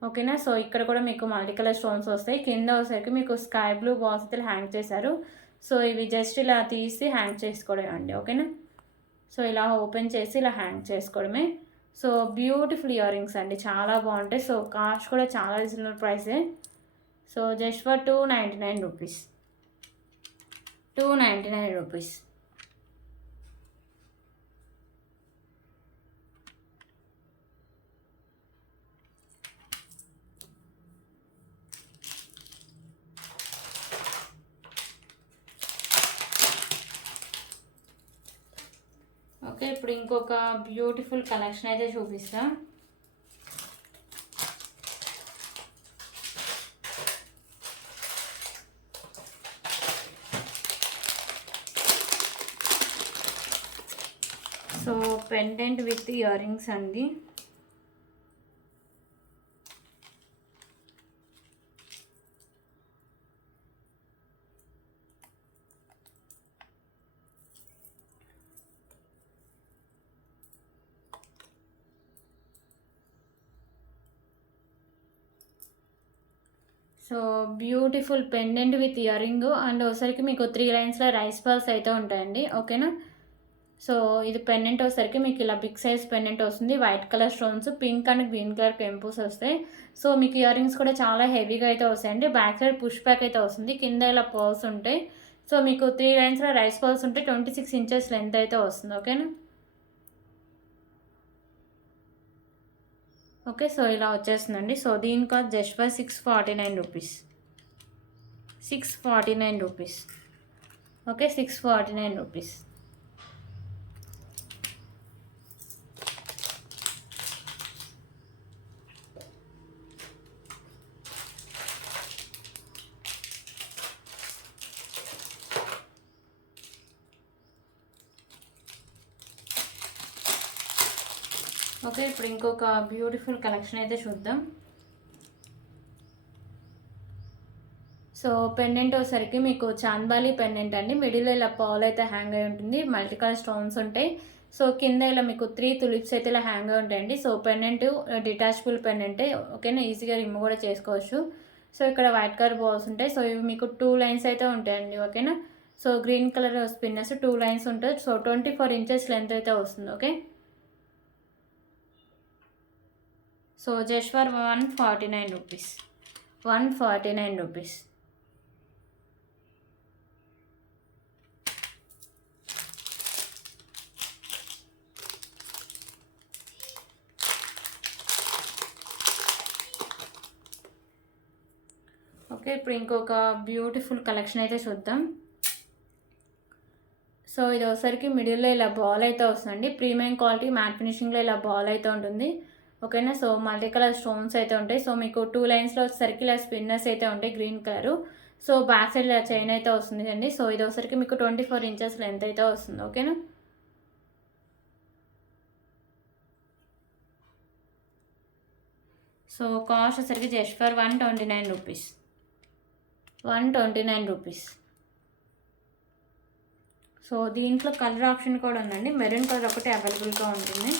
ఓకేనా. సో ఇక్కడ కూడా మీకు మల్టీ కలర్ స్టోన్స్ వస్తాయి. కింద వచ్చేసరికి మీకు స్కై బ్లూ బాల్స్ అయితే హ్యాంగ్ చేశారు. సో ఇవి జస్ట్ ఇలా తీసి హ్యాంగ్ చేసుకోవడం అండి. ఓకేనా. సో ఇలా ఓపెన్ చేసి ఇలా హ్యాంగ్ చేసుకోవడమే. సో బ్యూటిఫుల్ ఇయర్ రింగ్స్ అండి, చాలా బాగుంటాయి. సో కాస్ట్ కూడా చాలా రీజనబుల్ ప్రైసే. So just for 299 rupees. 299 rupees. Okay. ఇప్పుడు ఇంకొక బ్యూటిఫుల్ కలెక్షన్ అయితే చూపిస్తా. So pendant with ear rings అండి. So beautiful pendant with ear ring and ఒకసారికి మీకు 3 లైన్స్లో రైస్ పర్ల్స్ అయితే ఉంటాయండి. ఓకేనా. సో ఇది పెండెంట్ వచ్చేసరికి మీకు ఇలా బిగ్ సైజ్ పెండెంట్ వస్తుంది. White colour stones, pink and green colour కెంపుస్ వస్తాయి. సో మీకు ఇయర్ రింగ్స్ కూడా చాలా హెవీగా అయితే వస్తాయండి. బ్యాక్ సైడ్ పుష్ బ్యాక్ అయితే వస్తుంది. కింద ఇలా పర్ల్స్ ఉంటాయి. సో మీకు 3 లైన్స్లో రైస్ పర్ల్స్ ఉంటాయి. 26 ఇంచెస్ లెంత్ అయితే వస్తుంది. ఓకేనా. ఓకే. సో ఇలా వచ్చేస్తుందండి. సో దీని కాస్ట్ జస్ట్ ఫర్ 649 రూపీస్. 649 రూపీస్. ఓకే. 649 రూపీస్. ఓకే. ఇప్పుడు ఇంకొక బ్యూటిఫుల్ కలెక్షన్ అయితే చూద్దాం. సో పెండెంట్ వచ్చేసరికి మీకు చాంద్బాలి పెండెంట్ అండి. మిడిల్లో ఇలా పర్ల్ అయితే హ్యాంగ్ అయి ఉంటుంది. మల్టీ కలర్ స్టోన్స్ ఉంటాయి. సో కింద ఇలా మీకు 3 తులిప్స్ అయితే ఇలా హ్యాంగ్ అయి ఉంటాయండి. సో పెండెంట్ డిటాచబుల్ పెండెంటే. ఓకేనా. ఈజీగా రిమూవ్ కూడా చేసుకోవచ్చు. సో ఇక్కడ వైట్ కలర్ బాల్స్ ఉంటాయి. సో ఇవి మీకు 2 లైన్స్ అయితే ఉంటాయండి. ఓకేనా. So green colour spinners 2 lines ఉంటాయి. సో 24 ఇంచెస్ లెంత్ అయితే వస్తుంది. Okay. So just for 149 rupees. 149 rupees. Okay, ఇప్పుడు ఇంకొక బ్యూటిఫుల్ కలెక్షన్ అయితే చూద్దాం. సో ఇది ఒకసారికి మిడిల్లో ఇలా బాల్ అయితే వస్తుంది. ప్రీమియం క్వాలిటీ మ్యాట్ ఫినిషింగ్లో ఇలా బాల్ అయితే ఉంటుంది. ఓకేనా. సో మల్టీ కలర్ స్టోన్స్ అయితే ఉంటాయి. సో మీకు 2 లైన్స్లో వచ్చేసరికి ఇలా స్పిన్నర్స్ అయితే ఉంటాయి green colour. So back side ఇలా చైన్ అయితే వస్తుంది అండి. సో ఇది ఒకసారికి మీకు 24 ఇంచెస్ లెంత్ అయితే వస్తుంది. ఓకేనా. సో కాస్ట్ వచ్చేసరికి జస్ట్ ఫర్ 129 రూపీస్. 129 రూపీస్. సో దీంట్లో కలర్ ఆప్షన్ కూడా ఉందండి. మెరూన్ కలర్ ఒకటి అవైలబుల్గా ఉంటుంది.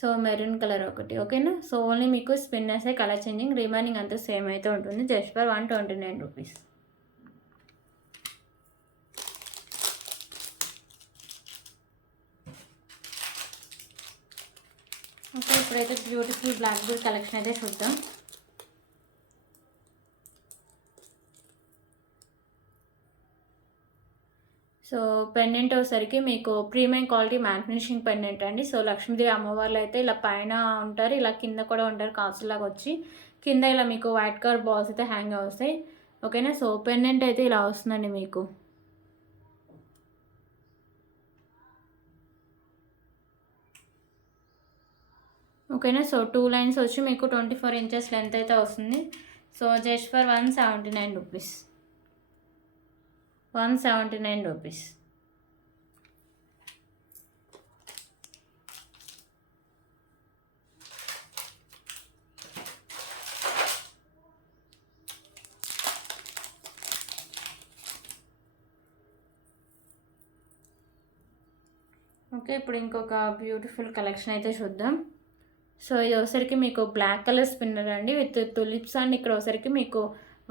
సో మెరూన్ కలర్ ఒకటి. ఓకేనా. సో ఓన్లీ మీకు స్పిన్నర్సే కలర్ చేంజింగ్, రిమైనింగ్ అంతా సేమ్ అయితే ఉంటుంది. Just for 129 rupees. ఓకే, ఇప్పుడైతే బ్యూటిఫుల్ బ్లాక్ బీడ్ కలెక్షన్ అయితే చూద్దాం. సో పెండెంట్ వచ్చేసరికి మీకు premium quality matte finishing pendant అండి. సో లక్ష్మీదేవి అమ్మవార్లు అయితే ఇలా పైన ఉంటారు, ఇలా కింద కూడా ఉంటారు కాసులాగా వచ్చి. కింద ఇలా మీకు వైట్ కలర్ బాల్స్ అయితే హ్యాంగ్ వస్తాయి. ఓకేనా. సో పెండెంట్ అయితే ఇలా వస్తుందండి మీకు. ఓకేనా. సో 2 లైన్స్ వచ్చి మీకు 24 ఇంచెస్ లెంత్ అయితే వస్తుంది. So just for 179 rupees. 179 rupees. Okay, ఇప్పుడు ఇంకొక బ్యూటిఫుల్ కలెక్షన్ అయితే చూద్దాం. సో ఇది ఒకసారికి మీకు బ్లాక్ కలర్ స్పిన్నర్ అండి విత్ తులిప్స్ అండ్ ఇక్కడ ఒకసారికి మీకు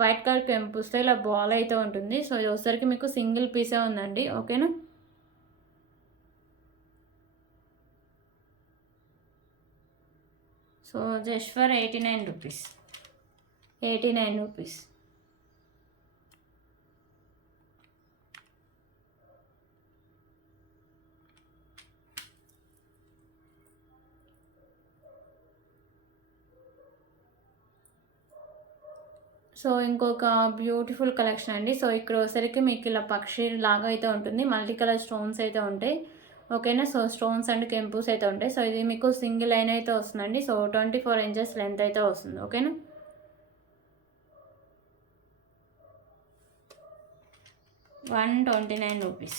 వైట్ కలర్ కెంపుస్తే ఇలా బాల్ అయితే ఉంటుంది. సో ఇది ఒకసారికి మీకు సింగిల్ పీసే ఉందండి. ఓకేనా. సో జస్ట్ ఫర్ 89 రూపీస్. 89 రూపీస్. సో ఇంకొక బ్యూటిఫుల్ కలెక్షన్ అండి. సో ఇక్కడ వచ్చేసరికి మీకు ఇలా పక్షి లాగా అయితే ఉంటుంది. మల్టీ కలర్ స్టోన్స్ అయితే ఉంటాయి. ఓకేనా. సో స్టోన్స్ అండ్ కెంపుస్ అయితే ఉంటాయి. సో ఇది మీకు సింగిల్ లైన్ అయితే వస్తుందండి. సో 24 ఇంచెస్ లెంత్ అయితే వస్తుంది. ఓకేనా. ₹129.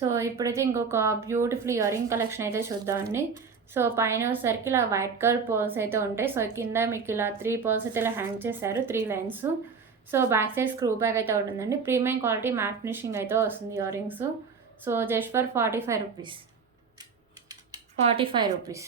సో ఇప్పుడైతే ఇంకొక బ్యూటిఫుల్ ఇయరింగ్ కలెక్షన్ అయితే చూద్దామండి. సో పైన వచ్చేసరికి ఇలా వైట్ కలర్ పర్ల్స్ అయితే ఉంటాయి. సో కింద మీకు ఇలా 3 పర్ల్స్ అయితే ఇలా హ్యాంగ్ చేశారు, 3 lines. So back side screw bag అయితే ఉంటుందండి. ప్రీమియం క్వాలిటీ మ్యాట్ ఫినిషింగ్ అయితే వస్తుంది ఇయరింగ్స్. సో జస్ట్ ఫర్ 45 రూపీస్. 45 రూపీస్.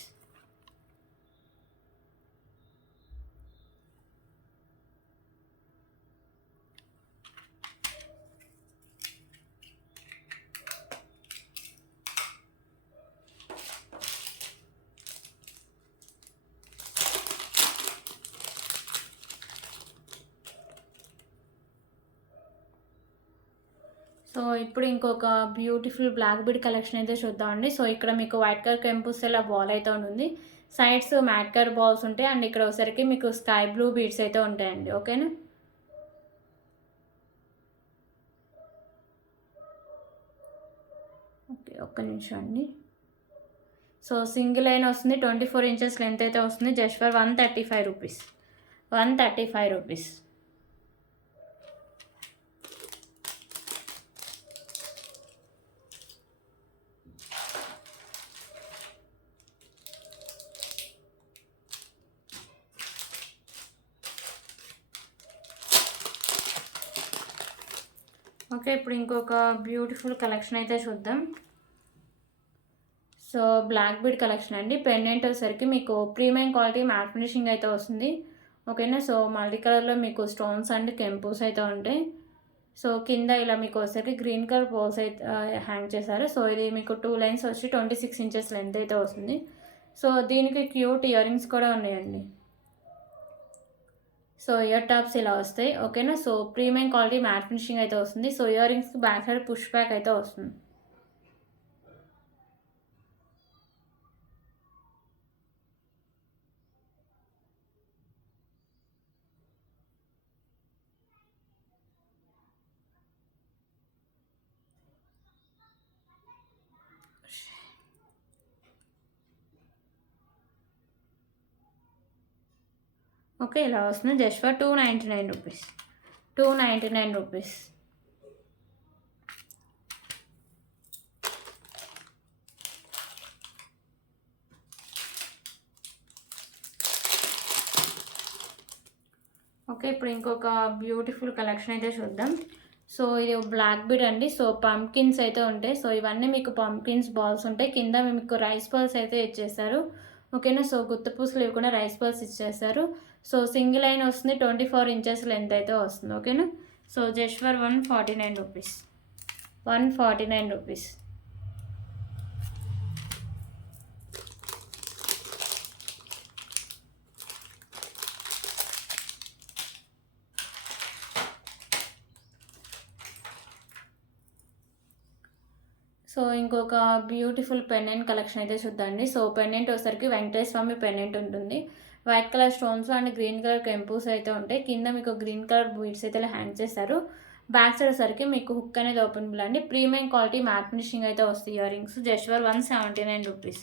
సో ఇప్పుడు ఇంకొక బ్యూటిఫుల్ బ్లాక్ బీడ్ కలెక్షన్ అయితే చూద్దామండి. సో ఇక్కడ మీకు వైట్ కలర్ కెంపుస్ ఇలా బాల్ అయితే ఉంటుంది. సైడ్స్ మ్యాట్ కలర్ బాల్స్ ఉంటాయి అండ్ ఇక్కడ ఒకసారికి మీకు స్కై బ్లూ బీడ్స్ అయితే ఉంటాయండి. ఓకేనా. ఓకే, ఒక్క నిమిషం అండి. సో సింగిల్ లైన్ వస్తుంది, 24 ఇంచెస్ లెంత్ అయితే వస్తుంది. జస్ట్ ఫర్ 135 రూపీస్. 135 రూపీస్. ఓకే, ఇప్పుడు ఇంకొక బ్యూటిఫుల్ కలెక్షన్ అయితే చూద్దాం. సో బ్లాక్ బీడ్ కలెక్షన్ అండి. పెండెంట్ వచ్చేసరికి మీకు ప్రీమియం క్వాలిటీ మ్యాట్ ఫినిషింగ్ అయితే వస్తుంది. ఓకేనా. సో మల్టీ కలర్లో మీకు స్టోన్స్ అండ్ కెంపుస్ అయితే ఉంటాయి. సో కింద ఇలా మీకు వచ్చేసరికి గ్రీన్ కలర్ పోల్స్ అయితే హ్యాంగ్ చేశారు. సో ఇది మీకు 2 లైన్స్ వచ్చి 26 ఇంచెస్ లెంత్ అయితే వస్తుంది. సో దీనికి క్యూట్ ఇయర్ రింగ్స్ కూడా ఉన్నాయండి. సో ఇయర్ టాప్స్ ఇలా వస్తాయి. ఓకేనా. So premium quality matte finishing అయితే వస్తుంది. సో ఇయర్ రింగ్స్కి బ్యాక్ సైడ్ పుష్ బ్యాక్ అయితే వస్తుంది. ఓకే, ఇలా వస్తుంది. Just for 299 rupees. 299 rupees. Okay, ఇప్పుడు ఇంకొక బ్యూటిఫుల్ కలెక్షన్ అయితే చూద్దాం. సో ఇది బ్లాక్ బీడ్ అండి. సో పంప్కిన్స్ అయితే ఉంటాయి. సో ఇవన్నీ మీకు పంప్కిన్స్ బాల్స్ ఉంటాయి. కింద మీకు రైస్ బాల్స్ అయితే ఇచ్చేస్తారు. ఓకేనా. సో గుత్తపూసలు లేకుండా రైస్ బాల్స్ ఇచ్చేస్తారు. సో సింగిల్ లైన్ వస్తుంది. 24 ఇంచెస్ లెంత్ అయితే వస్తుంది. ఓకేనా. So just for 149 rupees. 149 rupees. So ఇంకొక బ్యూటిఫుల్ పెండెంట్ కలెక్షన్ అయితే చూద్దాండి. సో పెండెంట్ వచ్చేసరికి వెంకటేశ్వర స్వామి పెండెంట్ ఉంటుంది. White colour stones and green colour కెంపూస్ అయితే ఉంటాయి. కింద మీకు గ్రీన్ కలర్ బీడ్స్ అయితే హ్యాంగ్ చేస్తారు. బ్యాక్ సైడ్ వచ్చేసరికి మీకు హుక్ అనేది ఓపెన్ అండి. ప్రీమియం క్వాలిటీ మ్యాట్ ఫినిషింగ్ అయితే వస్తాయి ear rings. Just for 179 rupees.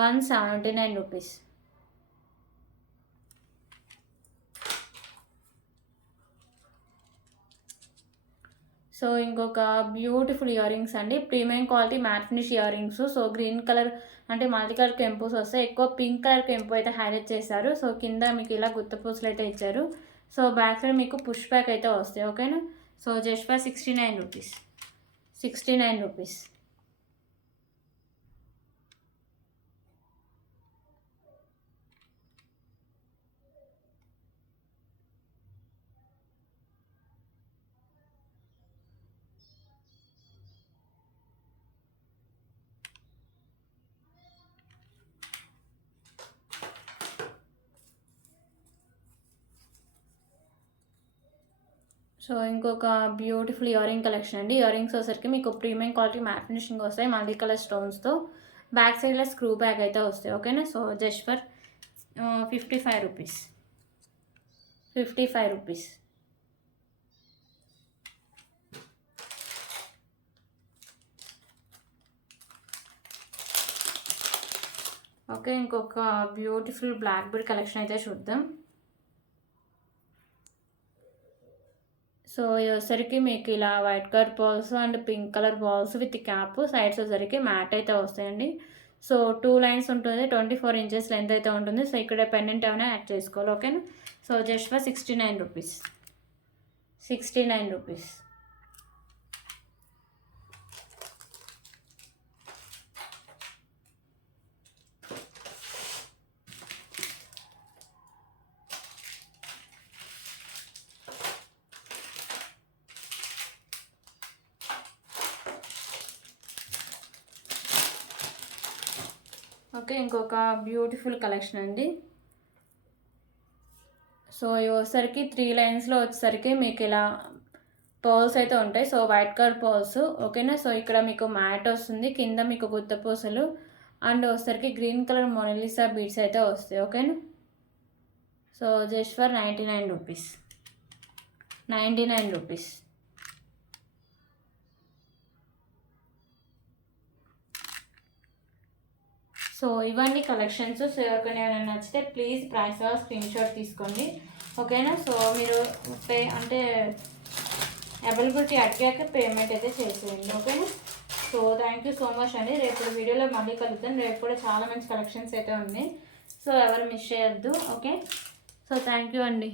179 rupees. So ఇంకొక బ్యూటిఫుల్ ఇయర్ రింగ్స్ అండి. Premium quality mat finish ear rings. So green colour అంటే మల్టీ కలర్ కెంపూస్ వస్తాయి. ఎక్కువ పింక్ కలర్ కెంపు అయితే హైలైట్ చేశారు. సో కింద మీకు ఇలా గుత్తపూసలు అయితే ఇచ్చారు. సో బ్యాక్ సైడ్ మీకు పుష్ బ్యాక్ అయితే వస్తాయి. ఓకేనా. సో జస్ట్ ఫర్ 69 రూపీస్. 69 రూపీస్. సో ఇంకొక బ్యూటిఫుల్ ఇయర్ రింగ్ కలెక్షన్ అండి. ఇయర్ రింగ్స్ వచ్చేసరికి మీకు ప్రీమియం క్వాలిటీ మ్యాట్ ఫినిషింగ్ వస్తాయి. మల్టీ కలర్ స్టోన్స్తో బ్యాక్ సైడ్లో స్క్రూ బ్యాక్ అయితే వస్తాయి. ఓకేనా. సో జస్ట్ ఫర్ 55 రూపీస్. 55 రూపీస్. ఓకే, ఇంకొక బ్యూటిఫుల్ బ్లాక్ బీడ్ కలెక్షన్ అయితే చూద్దాం. సో వచ్చేసరికి మీకు ఇలా white colour balls and pink colour balls with cap, sides వచ్చేసరికి మ్యాట్ అయితే వస్తాయండి. సో 2 లైన్స్ ఉంటుంది. 24 ఇంచెస్ లెంత్ అయితే ఉంటుంది. సో ఇక్కడ పెండెంట్ ఏమైనా యాడ్ చేసుకోవాలి. ఓకేనా. సో జస్ట్ ఫర్ 69 రూపీస్. 69 రూపీస్. ఓకే, ఇంకొక బ్యూటిఫుల్ కలెక్షన్ అండి. సో ఇవి వచ్చేసరికి 3 లైన్స్లో వచ్చేసరికి మీకు ఇలా పర్ల్స్ అయితే ఉంటాయి. So white colour pearls. ఓకేనా. సో ఇక్కడ మీకు మ్యాట్ వస్తుంది. కింద మీకు గుత్తపూసలు అండ్ వచ్చేసరికి గ్రీన్ కలర్ మొనాలిసా బీడ్స్ అయితే వస్తాయి. ఓకేనా. సో జస్ట్ ఫర్ 99 రూపీస్. 99 రూపీస్. సో ఇవన్నీ కలెక్షన్స్. సో ఎవరికైనా ఏమైనా నచ్చితే ప్లీజ్ ప్రైస్ స్క్రీన్ షాట్ తీసుకోండి. ఓకేనా. సో మీరు అంటే అవైలబిలిటీ అడిగాక పేమెంట్ అయితే చేసేయండి. ఓకేనా. So thank you so much అండి. రేపు వీడియోలో మళ్ళీ కలుద్దాం. రేపు కూడా చాలా మంచి కలెక్షన్స్ అయితే ఉన్నాయి. సో ఎవరు మిస్ చేయొద్దు. ఓకే. సో థ్యాంక్ యూ అండి.